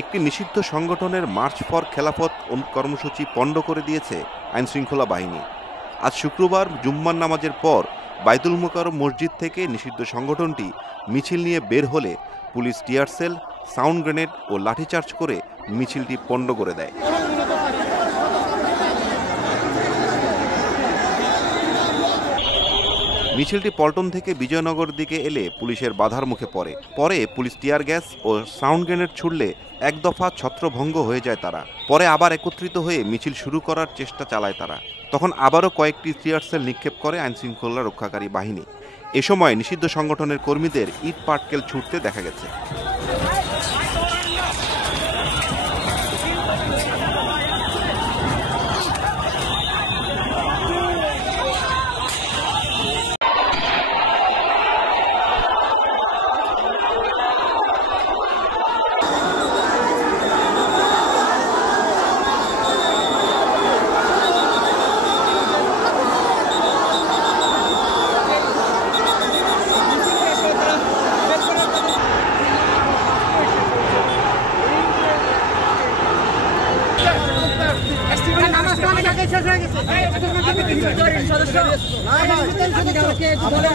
একটি নিষিদ্ধ সংগঠনের মার্চ ফর খেলাফত কর্মসূচি পণ্ড করে দিয়েছে আইনশৃঙ্খলা বাহিনী। আজ শুক্রবার জুম্মার নামাজের পর বাইতুল মোকাররম মসজিদ থেকে নিষিদ্ধ সংগঠনটি মিছিল নিয়ে বের হলে police tear shell, sound grenade ও লাঠিচার্জ করে মিছিলটি পণ্ড করে দেয়। মিছিলটি পল্টন থেকে বিজয়নগর দিকে এলে পুলিশের বাধার মুখে পরে পুলিশ টিয়ার গ্যাস ও সাউন্ড গ্রেনেড ছুড়লে এক দফা ছত্রভঙ্গ হয়ে যায় তারা। পরে আবার একত্রিত হয়ে মিছিল শুরু করার চেষ্টা চালায় তারা। তখন আবারও কয়েকটি টিয়ার সেল নিক্ষেপ করে আইনশৃঙ্খলা রক্ষাকারী বাহিনী। এ সময় নিষিদ্ধ সংগঠনের কর্মীদের ইট পাটকেল ছুটতে দেখা গেছে। আপনার